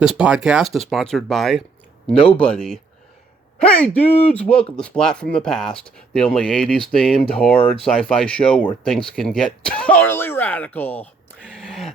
This podcast is sponsored by nobody. Hey dudes, welcome to Splat from the Past, the only 80s themed horror sci-fi show where things can get totally radical.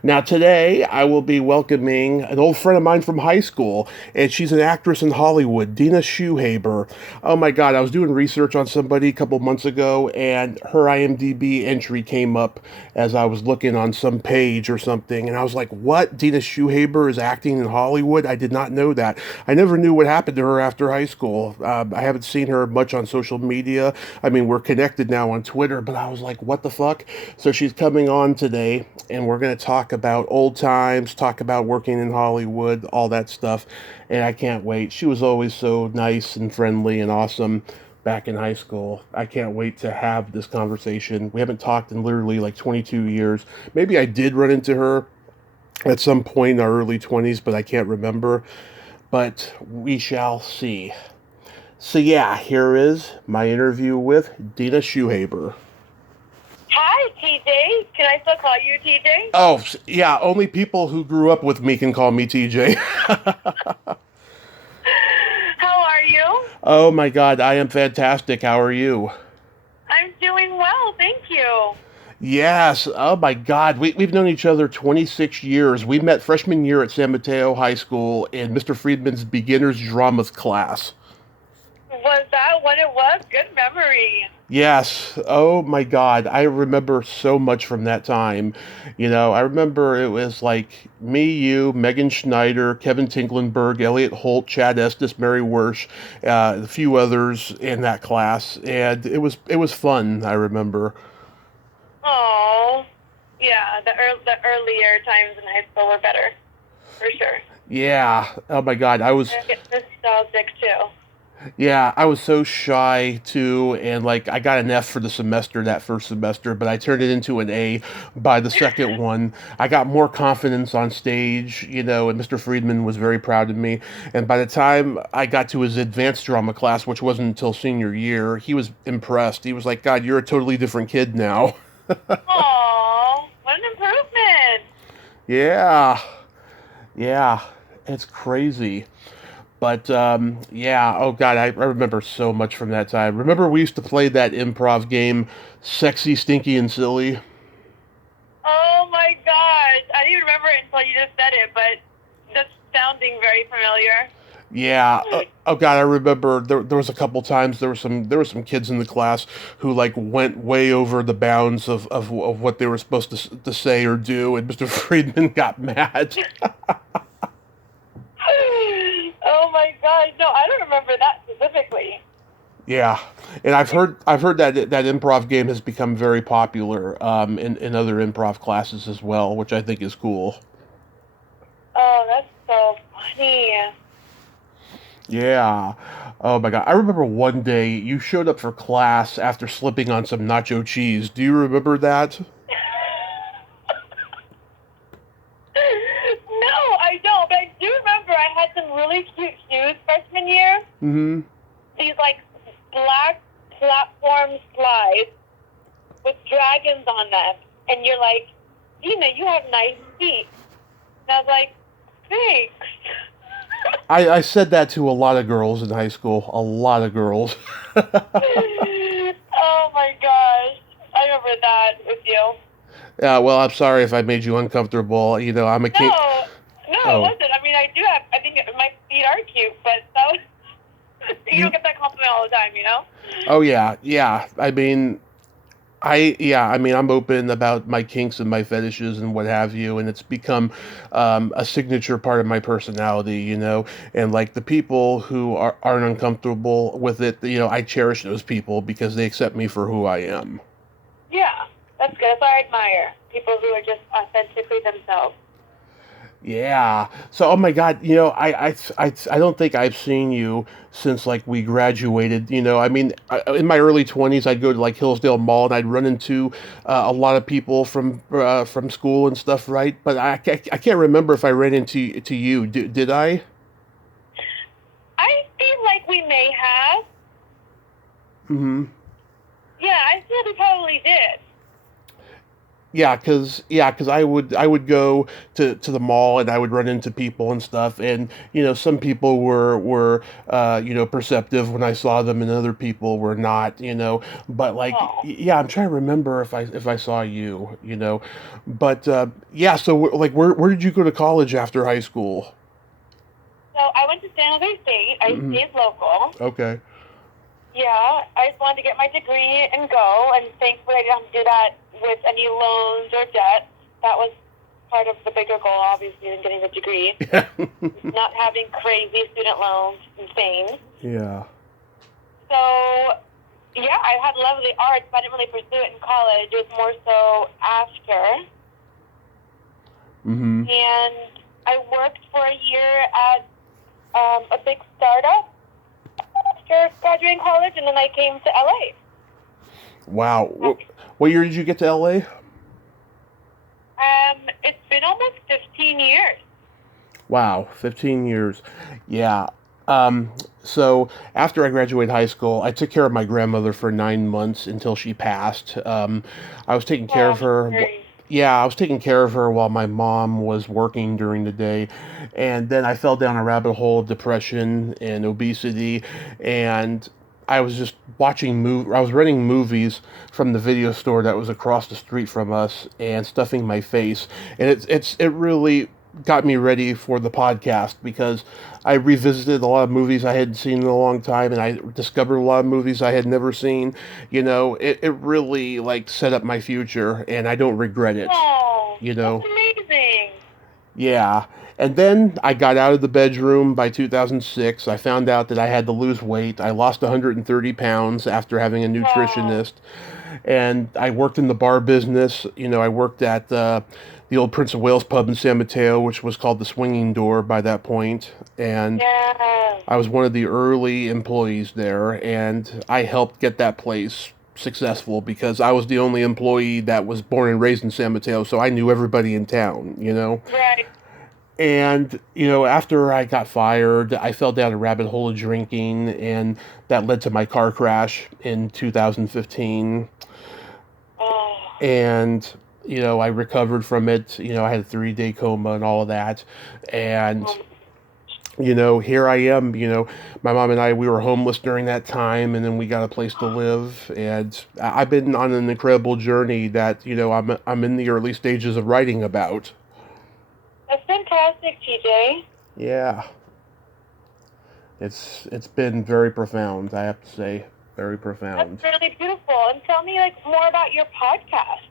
Now, today I will be welcoming an old friend of mine from high school, and she's an actress in Hollywood, Dina Shuhaiber. Oh my god, I was doing research on somebody a couple months ago, and her IMDb entry came up as I was looking on some page or something, and I was like, what? Dina Shuhaiber is acting in Hollywood? I did not know that. I never knew what happened to her after high school. I haven't seen her much on social media. I mean, we're connected now on Twitter, but I was like, what the fuck? So she's coming on today, and we're going to talk about old times, talk about working in Hollywood, all that stuff. And I can't wait. She was always so nice and friendly and awesome back in high school. I can't wait to have this conversation. We haven't talked in literally like 22 years. Maybe I did run into her at some point in our early 20s, but I can't remember. But we shall see. So, yeah, here is my interview with Dina Shuhaiber. Hi, TJ. Can I still call you TJ? Oh, yeah, only people who grew up with me can call me TJ. How are you? Oh my god, I am fantastic. How are you? I'm doing well, thank you. Yes, oh my god, we've known each other 26 years. We met freshman year at San Mateo High School in Mr. Friedman's beginner's dramas class. Was that what it was? Good memory. Yes. Oh my God. I remember so much from that time. I remember it was like me, you, Megan Schneider, Kevin Tinklenberg, Elliot Holt, Chad Estes, Mary Wersch, a few others in that class. And it was fun, I remember. Oh, yeah. The earlier times in high school were better, for sure. Yeah. Oh my God. I was I get nostalgic too. Yeah, I was so shy too, and like I got an F for the semester that first semester, but I turned it into an A by the second one. I got more confidence on stage, and Mr. Friedman was very proud of me. And by the time I got to his advanced drama class, which wasn't until senior year, he was impressed. He was like, God, you're a totally different kid now. Aw, what an improvement. Yeah, yeah, it's crazy. But yeah, oh God, I remember so much from that time. Remember we used to play that improv game, Sexy, Stinky, and Silly? Oh my gosh. I didn't even remember it until you just said it, but that's sounding very familiar. Yeah. Oh God, I remember there was a couple times there were some kids in the class who like went way over the bounds of what they were supposed to say or do, and Mr. Friedman got mad. Oh my gosh, no, I don't remember that specifically. Yeah, and I've heard that improv game has become very popular in other improv classes as well, which I think is cool. Oh, that's so funny. Yeah. Oh my God. I remember one day you showed up for class after slipping on some nacho cheese. Do you remember that? No, I don't, but I do remember I had some really cute shoes freshman year. Mm-hmm. These like black platform slides with dragons on them. And you're like, Dina, you have nice feet. And I was like, thanks. I said that to a lot of girls in high school. A lot of girls. Oh my gosh. I remember that with you. Yeah, well, I'm sorry if I made you uncomfortable. I'm a king. No, no, it Oh, wasn't. I mean, I think my feet are cute, but that was, you you. don't get that compliment all the time, you know? Oh yeah, yeah. I mean, I'm open about my kinks and my fetishes and what have you, and it's become a signature part of my personality, And like the people who aren't uncomfortable with it, I cherish those people because they accept me for who I am. Yeah, that's good. That's what I admire. People who are just authentically themselves. Yeah. So, oh my God, I don't think I've seen you since like we graduated. I mean, in my early 20s, I'd go to like Hillsdale Mall and I'd run into a lot of people from school and stuff, right? But I can't remember if I ran into you. Did I? I feel like we may have. Mm-hmm. Yeah, I feel we probably did. Cause I would go to the mall and I would run into people and stuff, and some people were perceptive when I saw them, and other people were not, but like, Oh. yeah, I'm trying to remember if I saw you, but yeah, so like, where did you go to college after high school? So I went to San Jose State. I Hmm. stayed local. Okay. Yeah, I just wanted to get my degree and go, and thankfully I didn't have to do that with any loans or debt. That was part of the bigger goal, obviously, than getting the degree. Yeah. Not having crazy student loans, insane. Yeah. So, yeah, I had love of the arts, but I didn't really pursue it in college. It was more so after. Hmm. And I worked for a year at a big startup after graduating college, and then I came to LA. Wow. What year did you get to LA? It's been almost 15 years. Wow, 15 years. Yeah. Um, so after I graduated high school, I took care of my grandmother for 9 months until she passed. I was taking care Oh, of her. great. Yeah, I was taking care of her while my mom was working during the day. And then I fell down a rabbit hole of depression and obesity. And I was just I was renting movies from the video store that was across the street from us and stuffing my face. And it really got me ready for the podcast because I revisited a lot of movies I hadn't seen in a long time, and I discovered a lot of movies I had never seen. It really like set up my future, and I don't regret it. Oh, You that's know, amazing. yeah. And then I got out of the bedroom by 2006. I found out that I had to lose weight. I lost 130 pounds after having a Wow. nutritionist, and I worked in the bar business. I worked at the old Prince of Wales pub in San Mateo, which was called the Swinging Door by that point, and Yeah. I was one of the early employees there, and I helped get that place successful because I was the only employee that was born and raised in San Mateo, so I knew everybody in town. Right. And, after I got fired, I fell down a rabbit hole of drinking, and that led to my car crash in 2015. Oh. And, I recovered from it. I had a 3-day coma and all of that. And, um, here I am. My mom and we were homeless during that time, and then we got a place to live. And I've been on an incredible journey that, I'm in the early stages of writing about. That's fantastic, TJ. Yeah. It's been very profound, I have to say. Very That's profound. really beautiful. And tell me more about your podcast.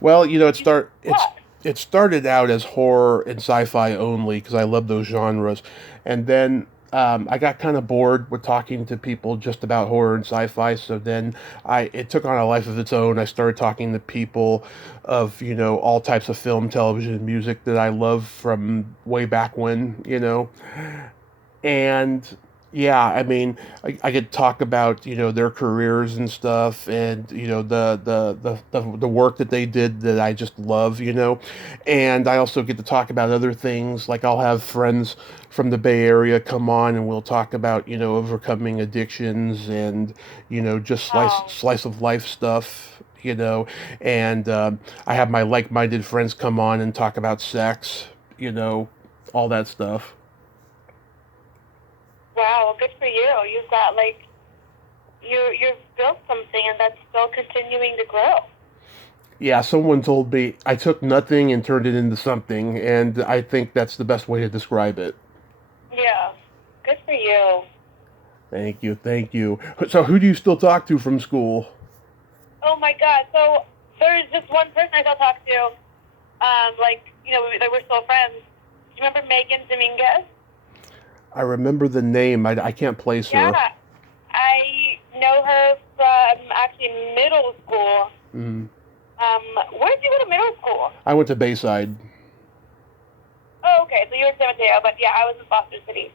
Well, You what? it started out as horror and sci-fi only because I love those genres, and then I got kind of bored with talking to people just about horror and sci-fi. So then it took on a life of its own. I started talking to people of all types of film, television, music that I love from way back when. And yeah, I mean, I could talk about their careers and stuff, and the work that they did that I just love. And I also get to talk about other things, like I'll have friends from the Bay Area come on, and we'll talk about overcoming addictions, and just slice Oh, slice of life stuff. And I have my like-minded friends come on and talk about sex, you know all that stuff. wow. Good for you. You've got you've built something, and that's still continuing to grow. Yeah, someone told me I took nothing and turned it into something, and I think that's the best way to describe it. Yeah. Good for you. Thank you, thank you. So, who do you still talk to from school? Oh my God. So there's just one person I still talk to. We're still friends. Do you remember Megan Dominguez? I remember the name. I can't place Yeah. her. I know her from actually middle school. Mm. Where did you go to middle school? I went to Bayside. Oh, okay. So you were in San Mateo, but yeah, I was in Foster City.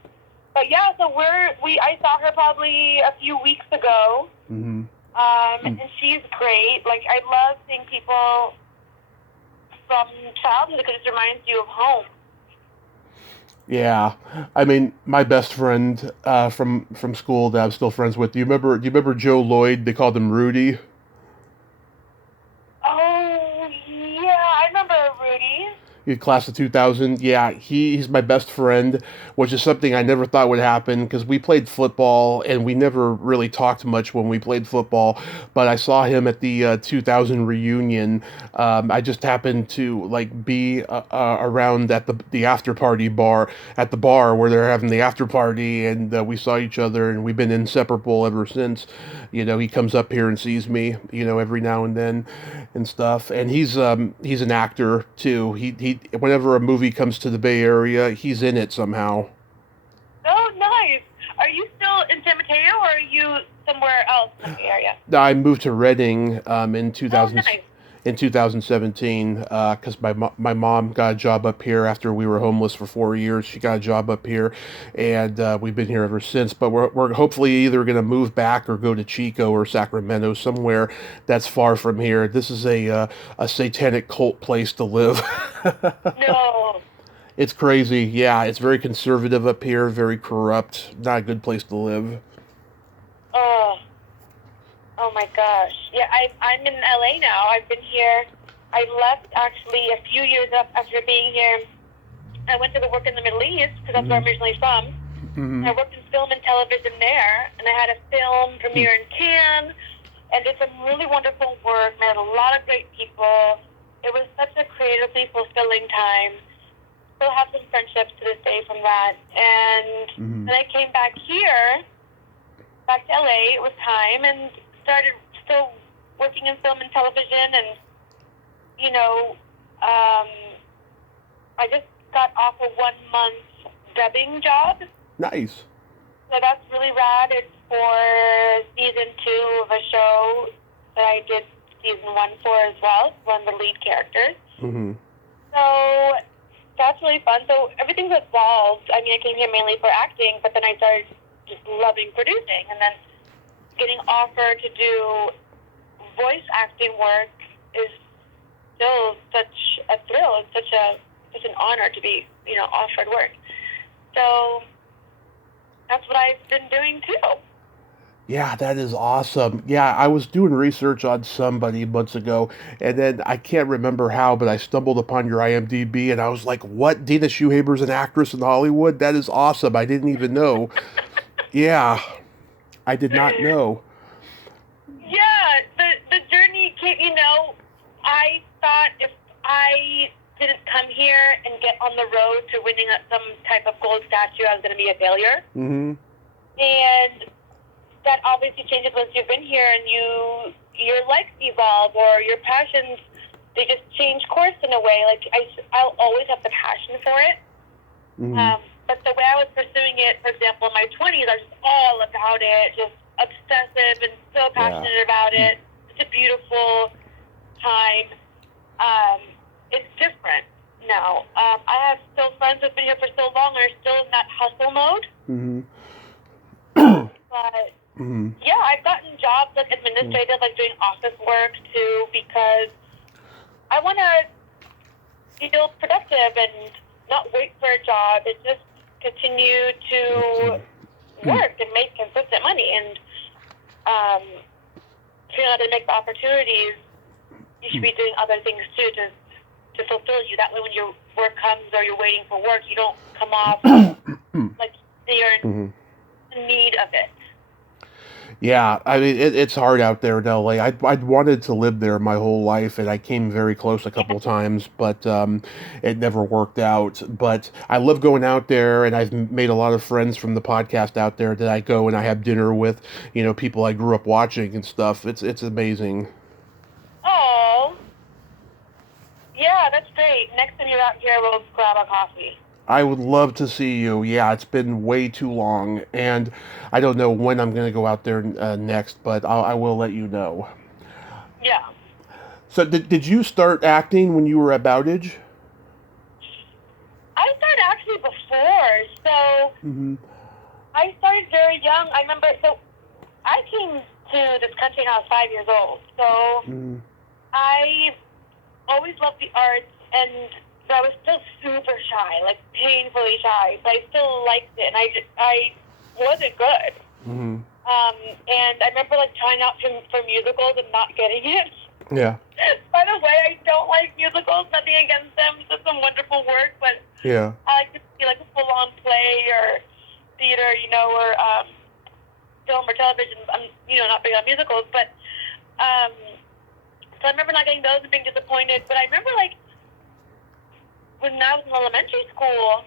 But yeah, so I saw her probably a few weeks ago. Mm-hmm. And she's great. Like, I love seeing people from childhood because it just reminds you of home. Yeah, I mean, my best friend from school that I'm still friends with. Do you remember Joe Lloyd? They called him Rudy. Oh, Class of 2000. Yeah, he's my best friend, which is something I never thought would happen because we played football and we never really talked much when we played football. But I saw him at the 2000 reunion. I just happened to like be around at the after party bar at the bar where they're having the after party, and we saw each other, and we've been inseparable ever since. He comes up here and sees me, every now and then and stuff. And he's an actor too. He whenever a movie comes to the Bay Area, he's in it somehow. Oh, nice. Are you still in San Mateo, or are you somewhere else in the area? I moved to Reading in Oh, nice. in 2017 because my mom got a job up here after we were homeless for 4 years. She got a job up here, and we've been here ever since. But we're hopefully either going to move back or go to Chico or Sacramento, somewhere that's far from here. This is a satanic cult place to live. No. It's crazy. Yeah, it's very conservative up here, very corrupt. Not a good place to live. Oh my gosh. Yeah, I'm in LA now. I've been here. I left actually a few years after being here. I went to go work in the Middle East because that's where I'm originally from. Mm-hmm. I worked in film and television there, and I had a film premiere in Cannes, and did some really wonderful work. Met a lot of great people. It was such a creatively fulfilling time. Still have some friendships to this day from that. And then I came back here, back to LA. It was time, and started still working in film and television, and I just got off a 1-month dubbing job. Nice. So that's really rad. It's for season 2 of a show that I did season 1 for as well. One of the lead characters. Mm-hmm. So that's really fun. So everything's evolved. I mean, I came here mainly for acting, but then I started just loving producing, and then getting offered to do voice acting work is still such a thrill. It's such an honor to be, offered work. So that's what I've been doing too. Yeah, that is awesome. Yeah, I was doing research on somebody months ago, and then I can't remember how, but I stumbled upon your IMDb, and I was like, "What? Dina Shuhaiber's an actress in Hollywood? That is awesome! I didn't even know." Yeah, I did not know. Yeah, the journey came. I thought if I didn't come here and get on the road to winning some type of gold statue, I was going to be a failure. Mm-hmm. And that obviously changes once you've been here and your likes evolve, or your passions, they just change course in a way. Like I'll always have the passion for it. Mm-hmm. But the way I was pursuing it, for example, in my 20s, I was just all about it, just obsessive and so passionate about it. It's a beautiful time. It's different now. I have still friends who've been here for so long and are still in that hustle mode. Mm-hmm. But yeah, I've gotten jobs like administrative, like doing office work too, because I want to feel productive and not wait for a job. And just continue to work and make consistent money, and feel how to make the opportunities. You should be doing other things too to fulfill you. That way, when your work comes or you're waiting for work, you don't come off like you're in need of it. Yeah, I mean, it's hard out there in LA. I'd wanted to live there my whole life, and I came very close a couple of times, but it never worked out. But I love going out there, and I've made a lot of friends from the podcast out there that I go and I have dinner with, people I grew up watching and stuff. It's amazing. Oh, yeah, that's great. Next time you're out here, we'll grab a coffee. I would love to see you. Yeah, it's been way too long, and I don't know when I'm going to go out there next, but I will let you know. Yeah. So did you start acting when you were at Bowditch? I started actually before, so I started very young. I remember, so I came to this country when I was 5 years old, so I always loved the arts, and I was still super shy, like painfully shy, but I still liked it, and I wasn't good. And I remember like trying out for musicals and not getting it. Yeah. By the way, I don't like musicals. Nothing against them. It's just some wonderful work, but Yeah. I like to see like a full-on play or theater, or film or television. I'm, not big on musicals, but so I remember not getting those and being disappointed. But I remember like when I was in elementary school,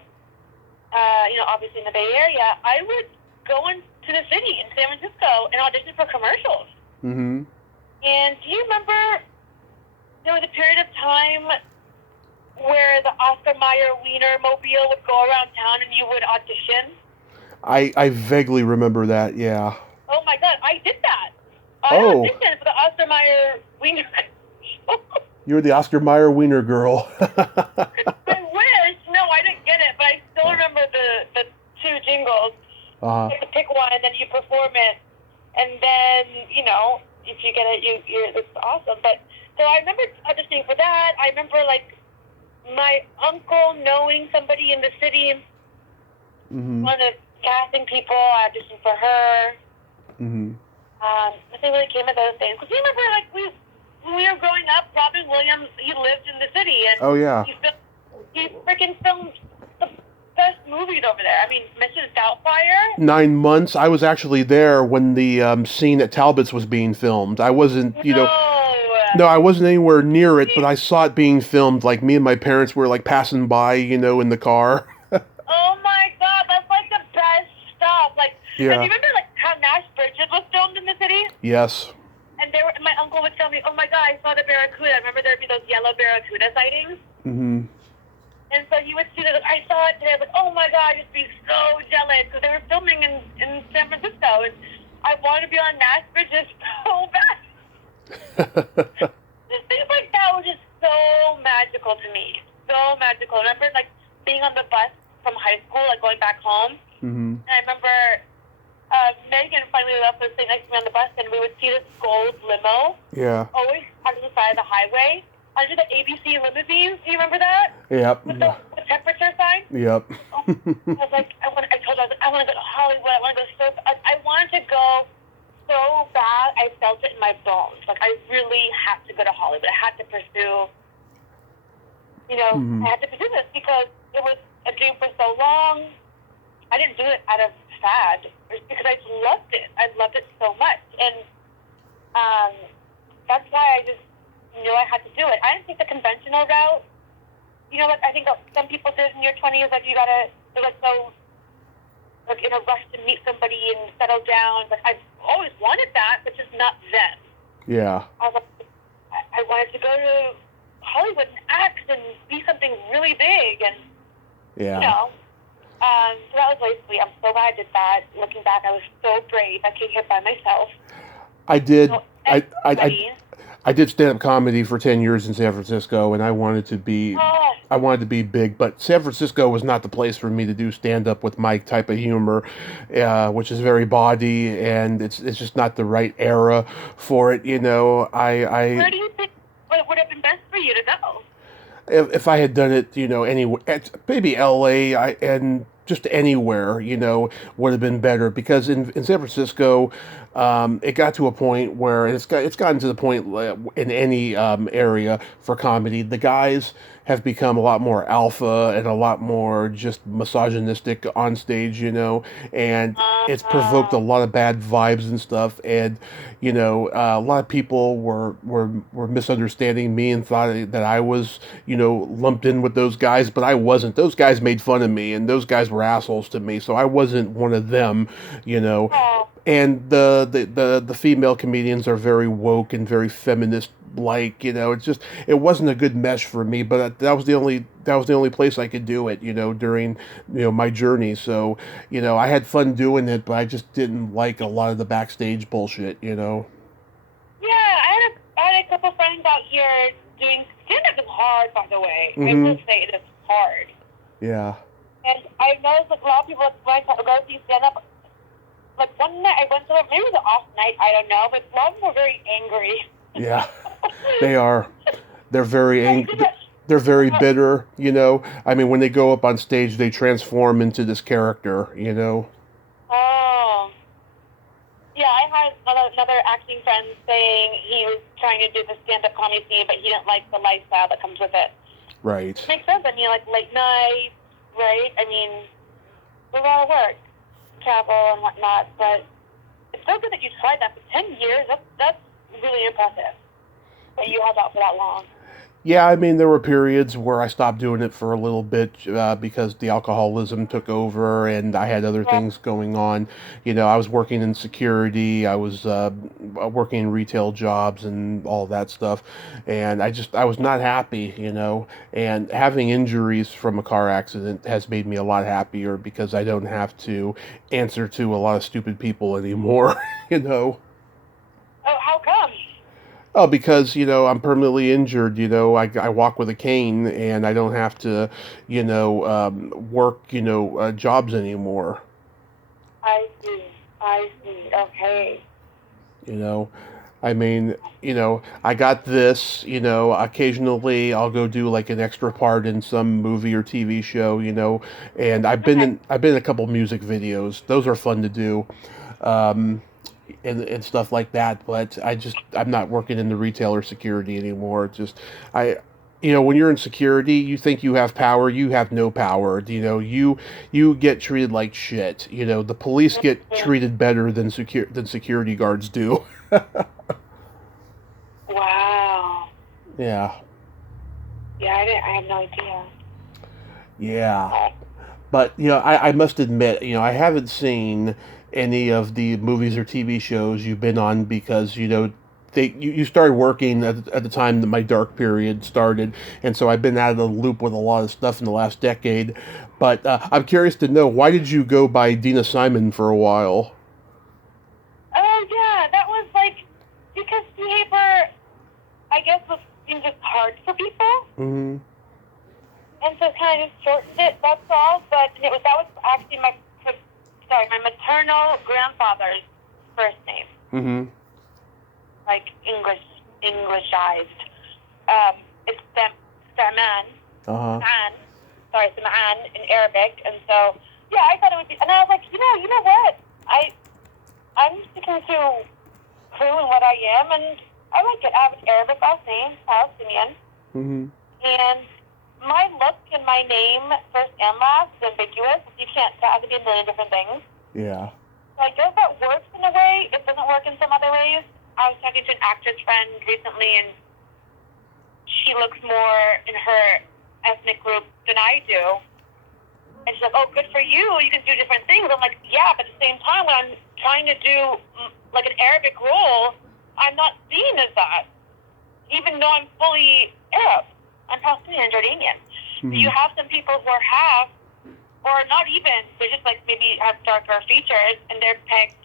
obviously in the Bay Area, I would go into the city in San Francisco and audition for commercials. Mm-hmm. And do you remember there was a period of time where the Oscar Mayer Wiener mobile would go around town and you would audition? I vaguely remember that, yeah. Oh my God, I did that. I Oh, auditioned for the Oscar Mayer Wiener. you're the Oscar Mayer Wiener girl. I wish. No, I didn't get it, but I still remember the two jingles. You have to pick one and then you perform it. And then, if you get it, it's awesome. But so I remember auditioning for that. I remember like my uncle knowing somebody in the city, one of the casting people. I auditioned for her. Nothing really came of those things. Because you remember, like when we were growing up, Robin Williams, he lived in the city, and oh yeah, he freaking filmed the best movies over there. I mean, Mrs. Doubtfire. 9 months. I was actually there when the scene at Talbot's was being filmed. I wasn't, no, I wasn't anywhere near it, but I saw it being filmed. Like me and my parents were like passing by, in the car. Oh my God, that's like the best stuff. Like, Yeah. and you remember like how Nash Bridges was filmed in the city? Yes. And my uncle would tell me, "Oh my God, I saw the barracuda." Remember there'd be those yellow barracuda sightings. And so he would see that. I saw it today. I was like, "Oh my God, I'd just be so jealous," because they were filming in San Francisco, and I wanted to be on Nash Bridges so bad. Just things like that were just so magical to me. So magical. I remember like being on the bus from high school, like going back home. And I remember Megan finally left us sitting next to me on the bus, and we would see this gold limo. Yeah. Always on the side of the highway under the ABC limousines. Do you remember that? Yep. With the temperature sign. Yep. I was like, I want to go to Hollywood. I want to go I wanted to go so bad. I felt it in my bones. Like I really had to go to Hollywood. I had to pursue. I had to pursue this because it was a dream for so long. I didn't do it out of fad. It was because I loved it. I loved it so much, and that's why I just knew I had to do it. I didn't take the conventional route. What I think some people did in your 20s, like they're like so like in a rush to meet somebody and settle down. Like I've always wanted that, but just not then. Yeah. I was like, I wanted to go to Hollywood and act and be something really big, and yeah. So that was really sweet. I'm so glad I did that. Looking back, I was so brave. I came here by myself. I did. So, I did stand-up comedy for 10 years in San Francisco, and I wanted to be big, but San Francisco was not the place for me to do stand-up with my type of humor, which is very bawdy, and it's just not the right era for it. Where do you think would have been best for you to go? If I had done it, anywhere, maybe LA, and just anywhere, would have been better, because in San Francisco, it got to a point where it's gotten to the point in any area for comedy, the guys have become a lot more alpha and a lot more just misogynistic on stage, and it's provoked a lot of bad vibes and stuff, and a lot of people were misunderstanding me and thought that I was lumped in with those guys, but I wasn't. Those guys made fun of me, and those guys were assholes to me, so I wasn't one of them. And the female comedians are very woke and very feminist, it wasn't a good mesh for me, but that was the only place I could do it, during my journey. So I had fun doing it, but I just didn't like a lot of the backstage bullshit. Yeah, I had a couple friends out here doing stand-up. Is hard, by the way. I will say it is hard. Yeah. And I noticed like a lot of people when I go see stand-up. Like one night I went to maybe it was an off night, I don't know, but a lot of them were very angry. Yeah, they are. They're very angry. They're very bitter. I mean, when they go up on stage, they transform into this character. Oh. Yeah, I I had another acting friend saying he was trying to do the stand-up comedy scene, but he didn't like the lifestyle that comes with it. Right. It makes sense. I mean, like late night, right? I mean, we gotta work, travel, and whatnot. But it's so good that you tried that for 10 years. That's really impressive that you held out for that long. Yeah, I mean, there were periods where I stopped doing it for a little bit because the alcoholism took over and I had other things going on. You know, I was working in security, I was working in retail jobs and all that stuff. And I was not happy, you know. And having injuries from a car accident has made me a lot happier because I don't have to answer to a lot of stupid people anymore, you know. Oh, how come? Oh, because, you know, I'm permanently injured, you know, I walk with a cane and I don't have to, you know, work, you know, jobs anymore. I see. I see. Okay. You know, I mean, you know, I got this, you know, occasionally I'll go do like an extra part in some movie or TV show, you know, and Okay. I've been in a couple music videos. Those are fun to do. Um, and stuff like that. But I'm not working in the retail or security anymore. It's just I, you know, when you're in security, you think you have power. You have no power. You know, you get treated like shit. You know, the police get treated better than security guards do. Wow. Yeah, Yeah, I had no idea. yeah. But you know, I must admit, you know, I haven't seen any of the movies or TV shows you've been on because you know you started working at the time that my dark period started, and so I've been out of the loop with a lot of stuff in the last decade. But I'm curious to know, why did you go by Dina Simon for a while? Oh, yeah, that was like, because behavior, I guess, was just hard for people. Mm-hmm. And so kind of just shortened it, that's all. But that was actually my maternal grandfather's first name. Mm-hmm. Like Englishized. It's Saman. Uh-huh. Saman in Arabic. And so, yeah, I thought it would be, and I was like, you know what? I'm sticking to who and what I am, and I like it. I have an Arabic last name, Palestinian. Mm-hmm. And my look and my name, first and last, is ambiguous. You can't tell. It could be a million different things. Yeah. So I guess that works in a way. It doesn't work in some other ways. I was talking to an actress friend recently, and she looks more in her ethnic group than I do. And she's like, oh, good for you. You can do different things. I'm like, yeah, but at the same time, when I'm trying to do like an Arabic role, I'm not seen as that, even though I'm fully Arab. I'm Palestinian and Jordanian. Mm-hmm. You have some people who are half, or not even, they're just like maybe have darker features, and they're pegged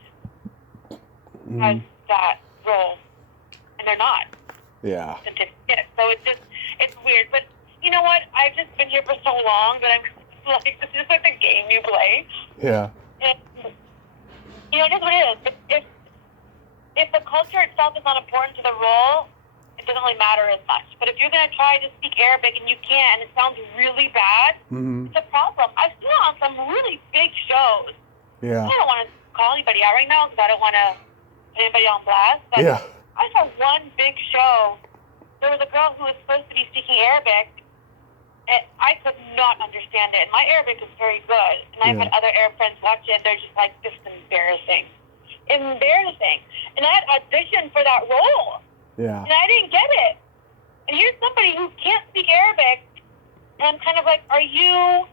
as that role, and they're not. Yeah. So it's weird. But you know what? I've just been here for so long that I'm like, this is like the game you play. Yeah. And, you know, it is what it is. If the culture itself is not important to the role, it doesn't really matter as much. But if you're going to try to speak Arabic and you can't, and it sounds really bad, it's a problem. I've seen it on some really big shows. Yeah. I don't want to call anybody out right now because I don't want to put anybody on blast. But Yeah. I saw one big show. There was a girl who was supposed to be speaking Arabic, and I could not understand it. And my Arabic is very good. And I've had other Arab friends watch it. They're just like, this is embarrassing. Embarrassing. And I had auditioned for that role. Yeah. And I didn't get it. And here's somebody who can't speak Arabic. And I'm kind of like, are you...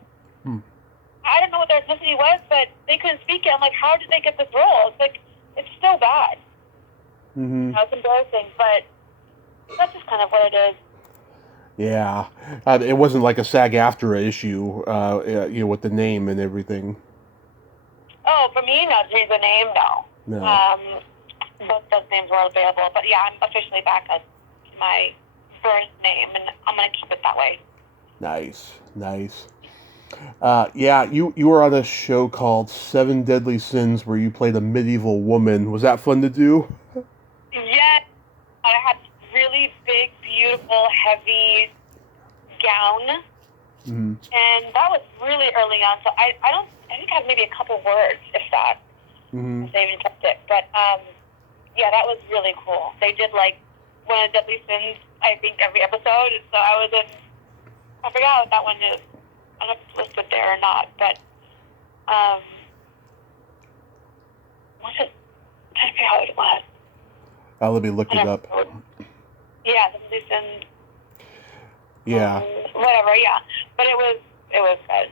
I don't know what their ethnicity was, but they couldn't speak it. I'm like, how did they get this role? It's like, it's so bad. Mm-hmm. It's embarrassing, but that's just kind of what it is. Yeah, it wasn't like a SAG-AFTRA issue, you know, with the name and everything. Oh, for me, no, to change the name, no. No. Both those names were available, but yeah, I'm officially back as my first name, and I'm going to keep it that way. Nice. Yeah, you were on a show called Seven Deadly Sins where you played a medieval woman. Was that fun to do? Yes. I had really big, beautiful, heavy gown. And that was really early on, so I think I had maybe a couple words, if that. Mm-hmm. They even kept it. But, yeah, that was really cool. They did, like, one of Deadly Sins, I think, every episode. And so I was in, I forgot what that one is. I don't know if it's listed there or not. But, what's it? I forget how it was. Let me look it up. Yeah, Deadly Sins. Yeah. Whatever, yeah. But it was good.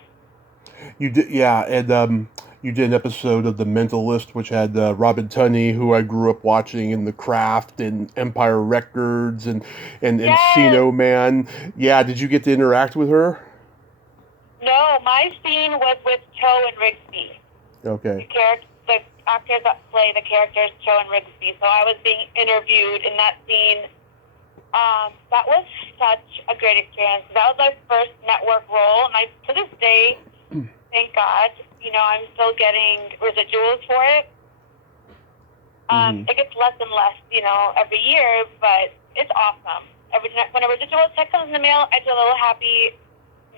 You did, yeah, and you did an episode of The Mentalist, which had Robin Tunney, who I grew up watching in The Craft and Empire Records and Yes. Encino Man. Yeah, did you get to interact with her? No, my scene was with Cho and Rigsby. Okay. The actors that play the characters, Cho and Rigsby. So I was being interviewed in that scene. That was such a great experience. That was my first network role, and to this day, thank God, I'm still getting residuals for it. It gets less and less, every year, but it's awesome. When a residual check comes in the mail, I do a little happy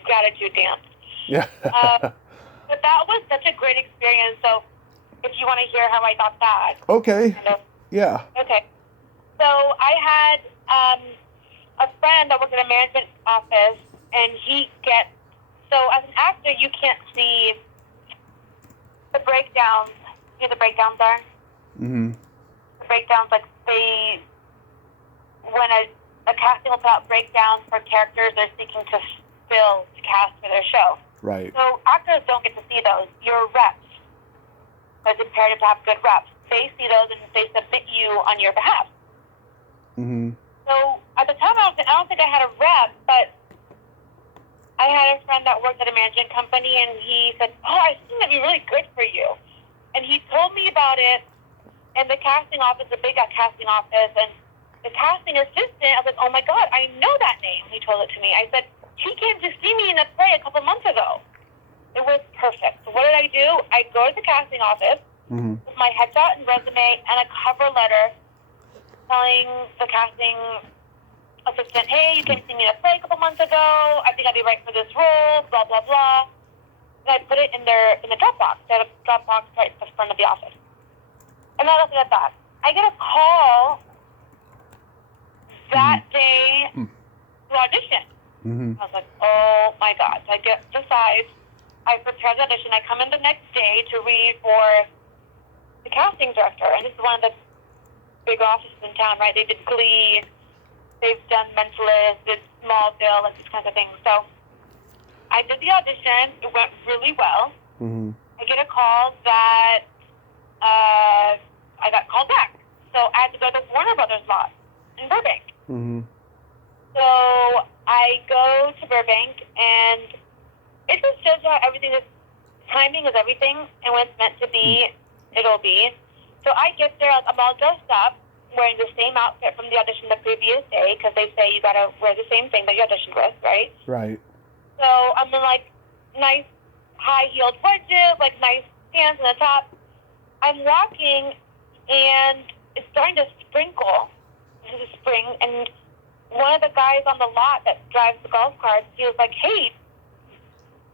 gratitude dance. Yeah. But that was such a great experience. So if you want to hear how I got that. Okay. Yeah. Okay. So I had a friend that worked in a management office, and so as an actor, you can't see the breakdowns. You know what the breakdowns are? Mm-hmm. The breakdowns, like when a casting will put out breakdowns for characters they're seeking to fill to cast for their show. Right. So actors don't get to see those. Your reps. It's imperative to have good reps. They see those and they submit you on your behalf. Mm-hmm. So at the time, I don't think I had a rep, but I had a friend that worked at a management company, and he said, I think that'd be really good for you. And he told me about it, and the casting office, the big casting office, and the casting assistant, I was like, oh my God, I know that name. He told it to me. I said, he came to see me in a play a couple months ago. It was perfect. So what did I do? I go to the casting office with my headshot and resume and a cover letter telling the casting assistant, hey, you came to see me in a play a couple months ago. I think I'd be right for this role, blah, blah, blah. And I put it in the Dropbox. They had a Dropbox right at the front of the office. And I left it at that. I get a call that day to audition. I was like, oh my God. So I decide, I prepare the audition. I come in the next day to read for the casting director. And this is one of the big offices in town, right? They did Glee. They've done Mentalist, did Smallville, like these kinds of things. So I did the audition. It went really well. I get a call that I got called back. So I had to go to the Warner Brothers lot in Burbank. So I go to Burbank, and it just shows how timing is everything, and when it's meant to be, it'll be. So I get there, I'm all dressed up, wearing the same outfit from the audition the previous day, because they say you gotta wear the same thing that you auditioned with, right? Right. So I'm in like nice high-heeled wedges, like nice pants on the top. I'm walking, and it's starting to sprinkle. This is spring, and one of the guys on the lot that drives the golf carts, he was like, hey,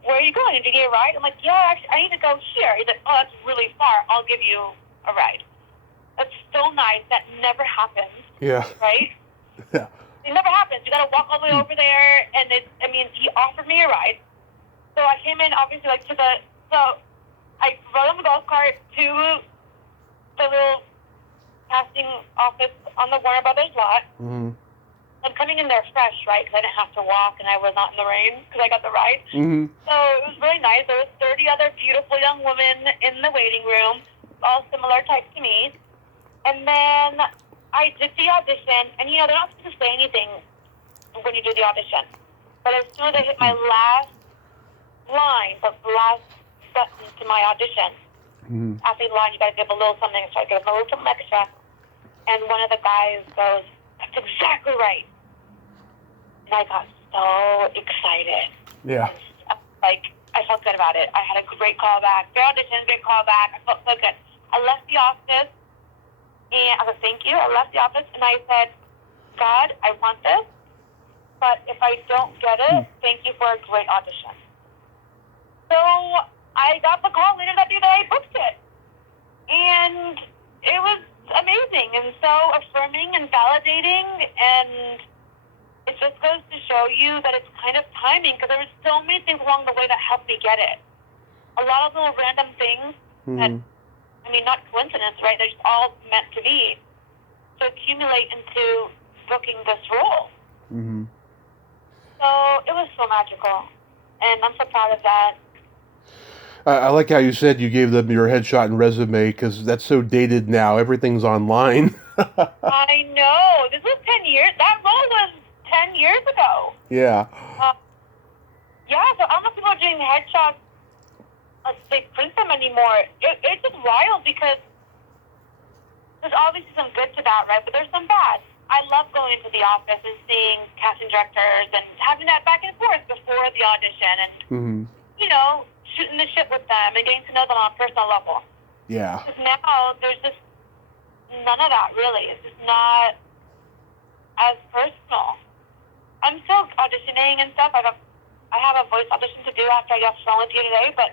where are you going? Did you get a ride? I'm like, yeah, actually, I need to go here. He's like, oh, that's really far. I'll give you a ride. That's so nice. That never happens. Yeah. Right? Yeah. It never happens. You got to walk all the way over there, and he offered me a ride. So I came in, obviously, so I rode on the golf cart to the little casting office on the Warner Brothers lot. I'm coming in there fresh, right, because I didn't have to walk, and I was not in the rain because I got the ride. So it was really nice. There was 30 other beautiful young women in the waiting room, all similar types to me. And then I did the audition, and, they're not supposed to say anything when you do the audition. But as soon as I hit my last line, the last sentence to my audition, after the line, you got to give a little something extra. I give a little something extra. And one of the guys goes, that's exactly right. And I got so excited. Yeah. I felt good about it. I had a great callback. Great audition, great callback. I felt so good. I left the office, and I said, thank you. I left the office, and I said, God, I want this, but if I don't get it, thank you for a great audition. So I got the call later that day that I booked it. so affirming and validating, and it just goes to show you that it's kind of timing, because there were so many things along the way that helped me get it. A lot of little random things that, I mean, not coincidence, right? They're just all meant to be, to accumulate into booking this role. Mm-hmm. So it was so magical, and I'm so proud of that. I like how you said you gave them your headshot and resume, because that's so dated now. Everything's online. I know. This was 10 years. That role was 10 years ago. Yeah. Yeah, so I don't know if people are doing headshots, they print them anymore. It's just wild, because there's obviously some good to that, right? But there's some bad. I love going into the office and seeing casting directors and having that back and forth before the audition and, you know, shooting the shit with them and getting to know them on a personal level. Yeah. Because now there's just none of that, really. It's just not as personal. I'm still auditioning and stuff. I have a voice audition to do after I got phone with you today, but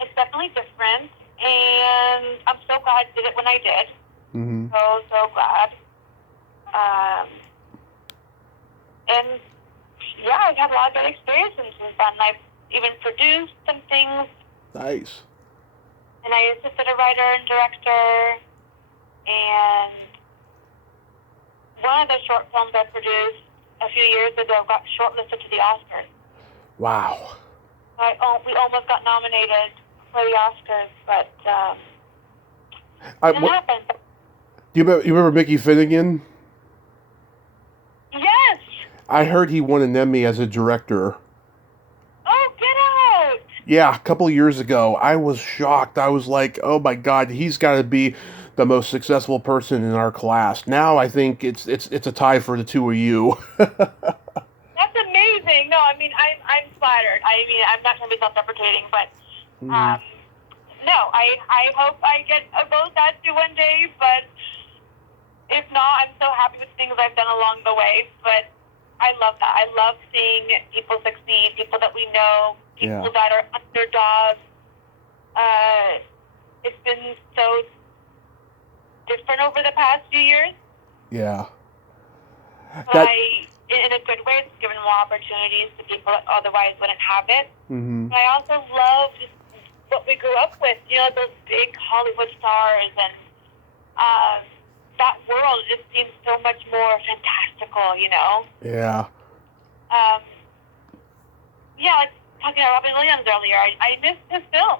it's definitely different, and I'm so glad I did it when I did. Mm-hmm. So glad. And yeah, I've had a lot of good experiences since then. I've even produced some things. Nice. And I assisted a writer and director, and one of the short films I produced a few years ago got shortlisted to the Oscars. Wow. We almost got nominated for the Oscars, but it didn't happen. Do you remember Mickey Finnegan? Yes! I heard he won an Emmy as a director. Oh, get out! Yeah, a couple of years ago. I was shocked. I was like, oh my God, he's got to be the most successful person in our class. Now I think it's a tie for the two of you. That's amazing. No, I mean, I'm flattered. I mean, I'm not trying to be self-deprecating, but no, I hope I get a vote that too one day, but if not, I'm so happy with things I've done along the way. But I love that. I love seeing people succeed, people that we know, people that are underdogs. It's been so different over the past few years. Yeah. But in a good way, it's given more opportunities to people that otherwise wouldn't have it. Mm-hmm. But I also love just what we grew up with, you know, those big Hollywood stars, and that world just seems so much more fantastical, you know? Yeah. Yeah, like talking about Robin Williams earlier, I missed his film.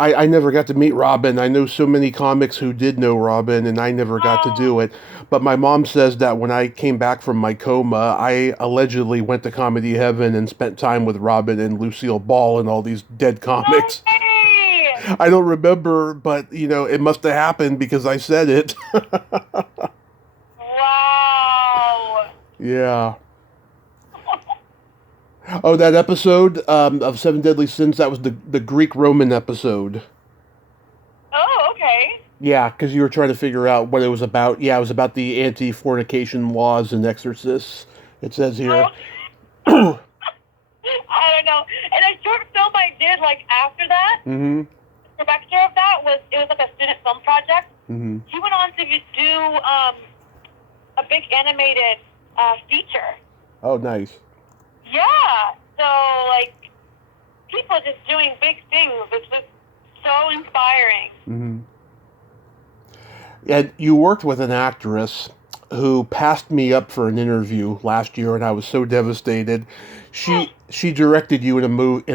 I never got to meet Robin. I know so many comics who did know Robin, and I never got to do it. But my mom says that when I came back from my coma, I allegedly went to Comedy Heaven and spent time with Robin and Lucille Ball and all these dead comics. No way! I don't remember, but, you know, it must have happened because I said it. Wow! Yeah. Oh, that episode of Seven Deadly Sins, that was the Greek-Roman episode. Oh, okay. Yeah, because you were trying to figure out what it was about. Yeah, it was about the anti-fornication laws and exorcists, it says here. Oh. I don't know. And a short film I did, like, after that, Mm-hmm. the director of that was like a student film project. Mm-hmm. He went on to do a big animated feature. Oh, nice. Yeah. So, like, people just doing big things. It's just so inspiring. Mm-hmm. And you worked with an actress who passed me up for an interview last year, and I was so devastated. She directed you in a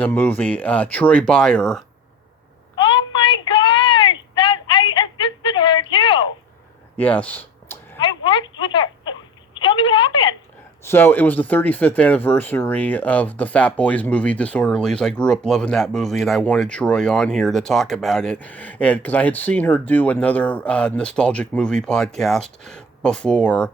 movie, Troy Byer. Oh my gosh! I assisted her too. Yes. I worked with her. Tell me what happened. So it was the 35th anniversary of the Fat Boys movie Disorderlies. I grew up loving that movie, and I wanted Troy on here to talk about it. And because I had seen her do another nostalgic movie podcast before.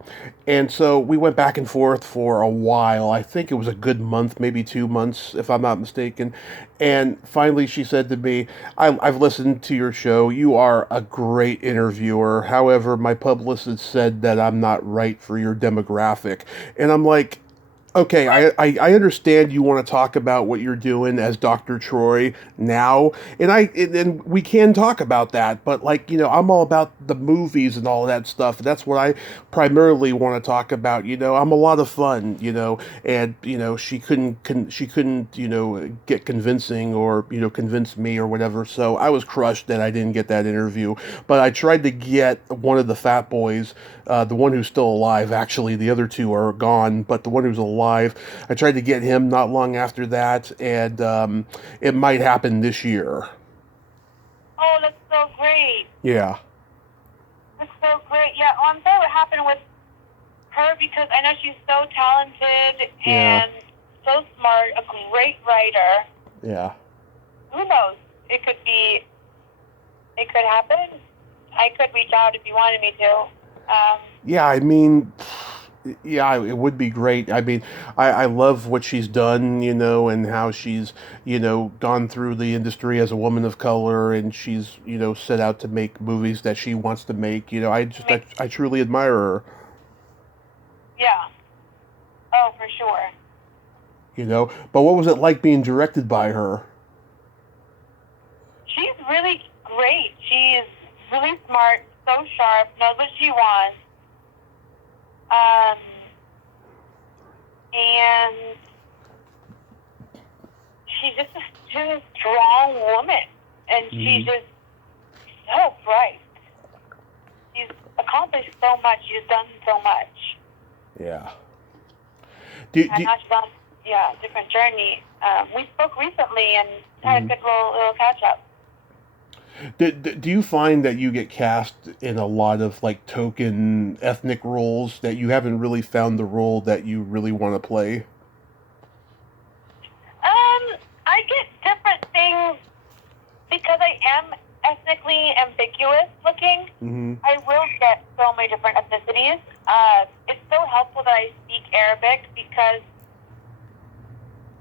And so we went back and forth for a while. I think it was a good month, maybe 2 months, if I'm not mistaken. And finally she said to me, I've listened to your show. You are a great interviewer. However, my publicist said that I'm not right for your demographic. And I'm like, Okay, I understand you want to talk about what you're doing as Dr. Troy now, and we can talk about that, but like, I'm all about the movies and all that stuff. That's what I primarily want to talk about. I'm a lot of fun, and she couldn't, get convincing or, convince me or whatever. So I was crushed that I didn't get that interview, but I tried to get one of the fat boys, the one who's still alive, actually. The other two are gone, but the one who's alive, I tried to get him not long after that, and it might happen this year. Oh, that's so great. Yeah. That's so great. Yeah, well, I'm sorry what happened with her because I know she's so talented Yeah. and so smart, a great writer. Yeah. Who knows? It could happen. I could reach out if you wanted me to. Yeah, I mean, yeah, it would be great. I mean, I love what she's done, and how she's, gone through the industry as a woman of color, and she's, set out to make movies that she wants to make. I truly admire her. Yeah. Oh, for sure. But what was it like being directed by her? She's really great. She's really smart, so sharp, knows what she wants. And she's a strong woman. And she's just so bright. She's accomplished so much. She's done so much. Yeah. And now she's on, a different journey. We spoke recently and had a good little catch up. Do you find that you get cast in a lot of like token ethnic roles that you haven't really found the role that you really want to play? I get different things because I am ethnically ambiguous looking. Mm-hmm. I will get so many different ethnicities. It's so helpful that I speak Arabic because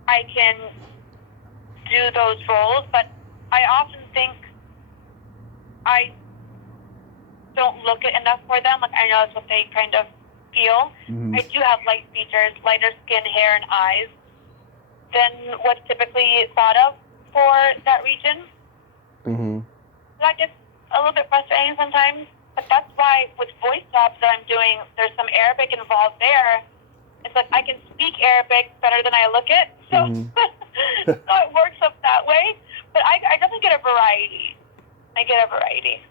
I can do those roles, but I often think I don't look it enough for them. Like, I know that's what they kind of feel. Mm-hmm. I do have light features, lighter skin, hair, and eyes than what's typically thought of for that region. Mm-hmm. So that gets a little bit frustrating sometimes, but that's why with voice jobs that I'm doing, there's some Arabic involved there. It's like I can speak Arabic better than I look it, so, so it works up that way. But I definitely get a variety. I get a variety.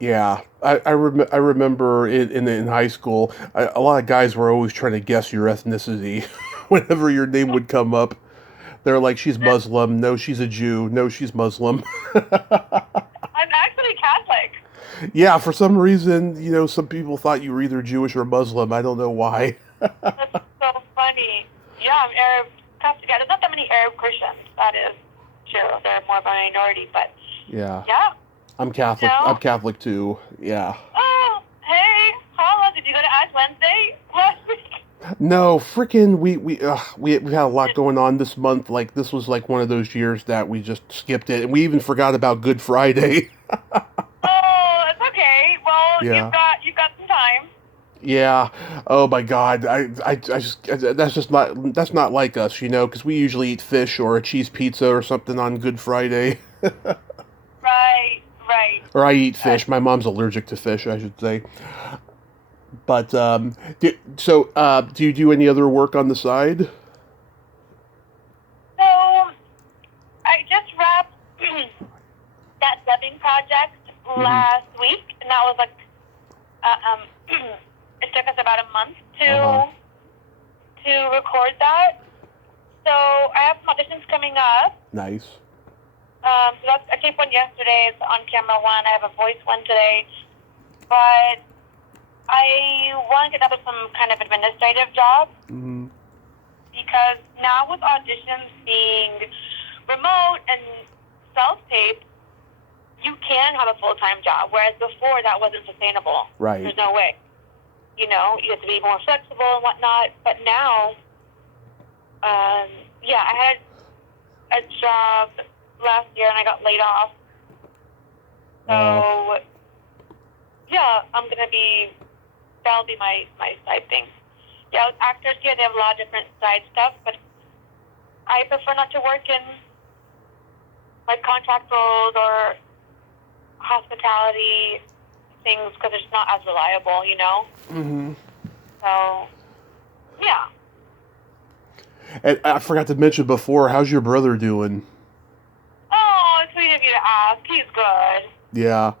Yeah, I remember in high school, a lot of guys were always trying to guess your ethnicity whenever your name would come up. They're like, she's Muslim. No, she's a Jew. No, she's Muslim. I'm actually Catholic. Yeah, for some reason, some people thought you were either Jewish or Muslim. I don't know why. That's so funny. Yeah, I'm Arab Catholic. There's not that many Arab Christians. That is true. They're more of a minority, but Yeah. yeah. I'm Catholic. I'm Catholic too. Yeah. Oh, hey, Paula, did you go to Ash Wednesday last week? No, freaking we had a lot going on this month. Like, this was like one of those years that we just skipped it, and we even forgot about Good Friday. Oh, it's okay. Well, Yeah. you've got some time. Yeah. Oh my God. I just that's not like us, because we usually eat fish or a cheese pizza or something on Good Friday. Right, right. Or I eat fish. My mom's allergic to fish, I should say. But do you do any other work on the side? So I just wrapped that dubbing project last week, and that was like it took us about a month to record that. So I have some auditions coming up. Nice. So I taped one yesterday. It's on camera one. I have a voice one today. But I want to get up with some kind of administrative job. Mm-hmm. Because now with auditions being remote and self-tape, you can have a full-time job. Whereas before, that wasn't sustainable. Right. There's no way. You have to be more flexible and whatnot. But now, I had a job last year and I got laid off. So, I'm going to be, that'll be my side thing. Yeah, with actors here, they have a lot of different side stuff, but I prefer not to work in, like, contract roles or hospitality things because it's not as reliable, you know? Mm-hmm. So, yeah. And I forgot to mention before, how's your brother doing? Oh, it's sweet of you to ask. He's good. Yeah.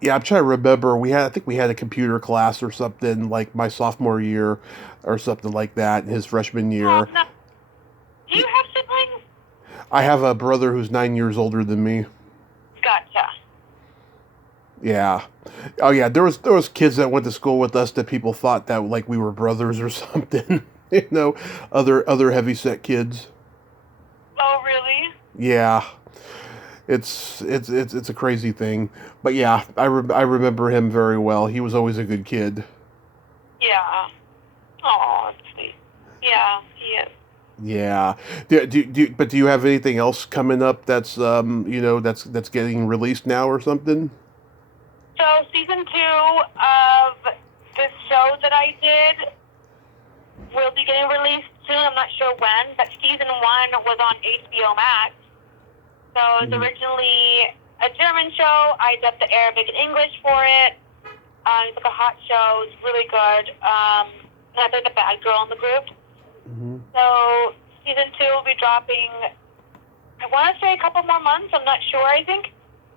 Yeah, I'm trying to remember. I think we had a computer class or something like my sophomore year, or something like that. His freshman Oh, year. no. Do you have siblings? I have a brother who's 9 years older than me. Gotcha. Yeah. Oh yeah. There was kids that went to school with us that people thought that like we were brothers or something. You know, other heavyset kids. Oh, really? Yeah. It's a crazy thing, but yeah, I remember him very well. He was always a good kid. Yeah. Oh, that's sweet. Yeah, he is. Yeah. But do you have anything else coming up that's that's getting released now or something? So, season 2 of this show that I did will be getting released soon. I'm not sure when, but season 1 was on HBO Max. So, it's originally a German show. I dubbed the Arabic and English for it. It's like a hot show. It's really good. And I played the bad girl in the group. Mm-hmm. So, season 2 will be dropping, I want to say a couple more months. I'm not sure, I think.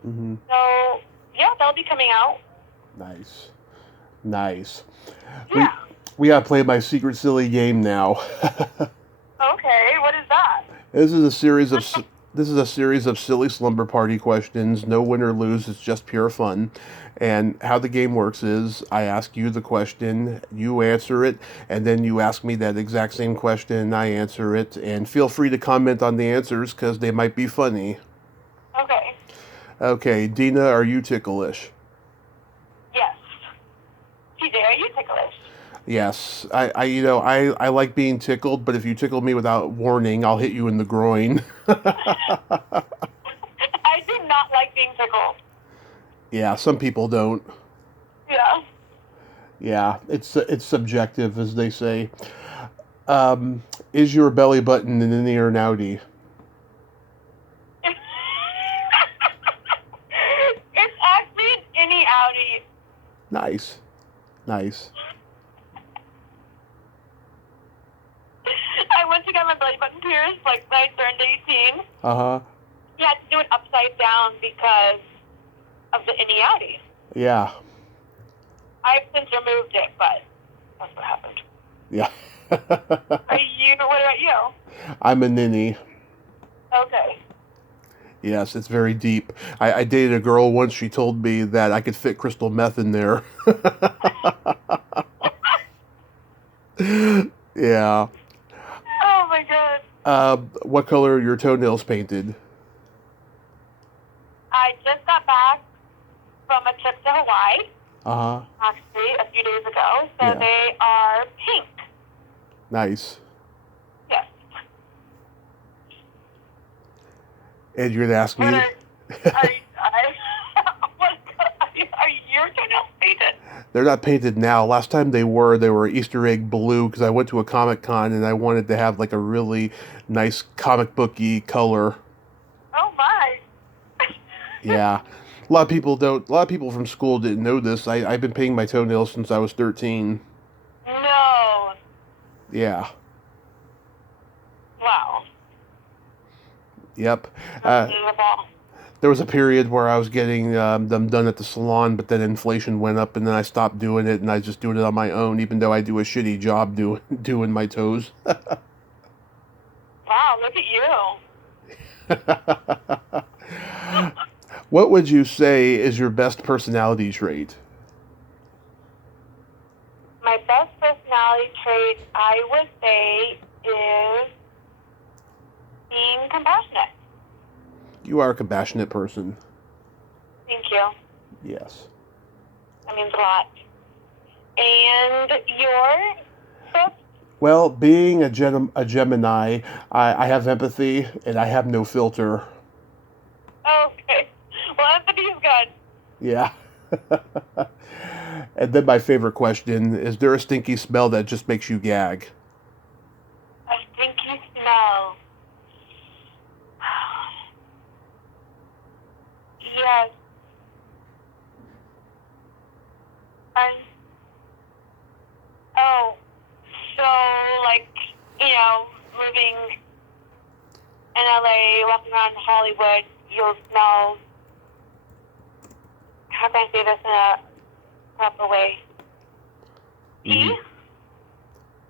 Mm-hmm. So, yeah, that'll be coming out. Nice. Nice. Yeah. We gotta play my secret silly game now. Okay, what is that? This is a series of silly slumber party questions. No win or lose. It's just pure fun. And how the game works is I ask you the question, you answer it, and then you ask me that exact same question, and I answer it. And feel free to comment on the answers because they might be funny. Okay. Okay, Dina, are you ticklish? Yes. TJ, are you ticklish? Yes. I like being tickled, but if you tickle me without warning, I'll hit you in the groin. I do not like being tickled. Yeah, some people don't. Yeah. Yeah, it's subjective, as they say. Is your belly button an innie or an outie? It's actually an innie outie. Nice. Nice. I went to get my belly button pierced, like, when I turned 18. Uh-huh. You had to do it upside down because of the innie outie. Yeah. I've since removed it, but that's what happened. Yeah. What about you? I'm a ninny. Okay. Yes, it's very deep. I dated a girl once. She told me that I could fit crystal meth in there. Yeah. Oh my god. What color are your toenails painted? I just got back from a trip to Hawaii, Uh-huh. actually, a few days ago, so Yeah. they are pink. Nice. Yes. And you're gonna ask me? What are your toenails painted? They're not painted now. Last time they were Easter egg blue because I went to a Comic Con and I wanted to have like a really nice comic booky color. Oh my. Yeah. A lot of people from school didn't know this. I've been painting my toenails since I was 13. No. Yeah. Wow. Yep. Unbelievable. There was a period where I was getting them done at the salon, but then inflation went up, and then I stopped doing it, and I just doing it on my own, even though I do a shitty job doing my toes. Wow, look at you. What would you say is your best personality trait? My best personality trait, I would say, is being compassionate. You are a compassionate person. Thank you. Yes. That means a lot. And yours? Well, being a Gemini, I have empathy, and I have no filter. Okay. Well, empathy is good. Yeah. And then my favorite question, is there a stinky smell that just makes you gag? A stinky smell. Yes. Oh, so, like, living in LA, walking around Hollywood, you'll smell, how can I say this in a proper way? Pee?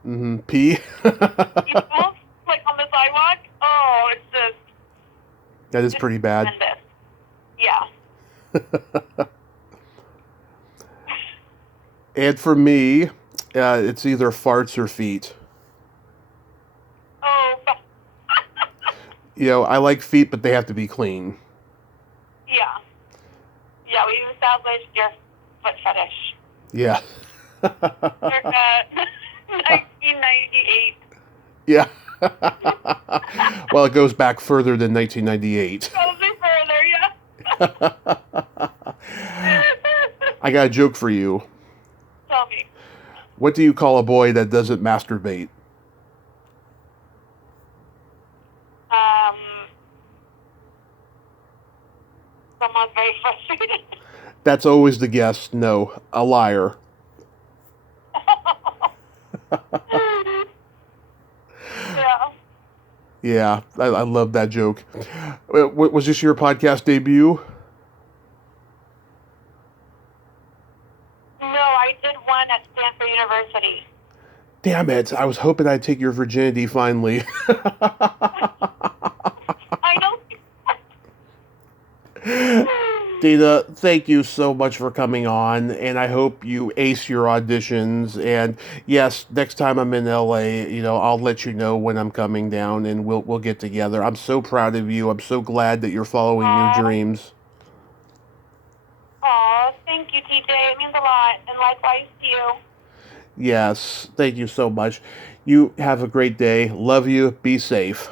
Mm-hmm. Pee? You smell, like, on the sidewalk? Oh, it's just... That is pretty bad. Tremendous. Yeah. And for me, it's either farts or feet. Oh, I like feet, but they have to be clean. yeah. Yeah, we've established your foot fetish. Yeah. Circa 1998. Yeah. Well, it goes back further than 1998. Probably further, yeah. I got a joke for you. Tell me. What do you call a boy that doesn't masturbate? Someone's very frustrated. That's always the guess. No, a liar. Yeah. Yeah, I love that joke. Was this your podcast debut? No, I did one at Stanford University. Damn it, I was hoping I'd take your virginity finally. I know. Dina, thank you so much for coming on, and I hope you ace your auditions. And yes, next time I'm in LA, I'll let you know when I'm coming down, and we'll get together. I'm so proud of you. I'm so glad that you're following your dreams. Aw, thank you, TJ. It means a lot, and likewise to you. Yes, thank you so much. You have a great day. Love you. Be safe.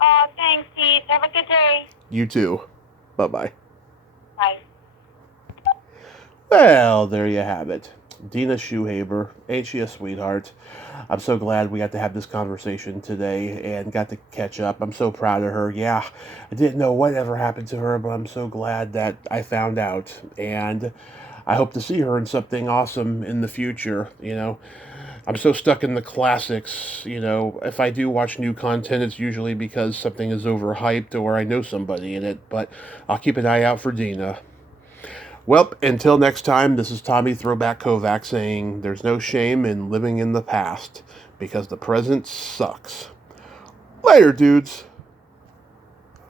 Aw, thanks, Pete. Have a good day. You too. Bye-bye. Bye. Well, there you have it. Dina Shuhaiber. Ain't she a sweetheart? I'm so glad we got to have this conversation today and got to catch up. I'm so proud of her. Yeah, I didn't know what ever happened to her, but I'm so glad that I found out. And I hope to see her in something awesome in the future. I'm so stuck in the classics. If I do watch new content, it's usually because something is overhyped or I know somebody in it, but I'll keep an eye out for Dina. Well, until next time, this is Tommy Throwback Kovac saying there's no shame in living in the past because the present sucks. Later, dudes.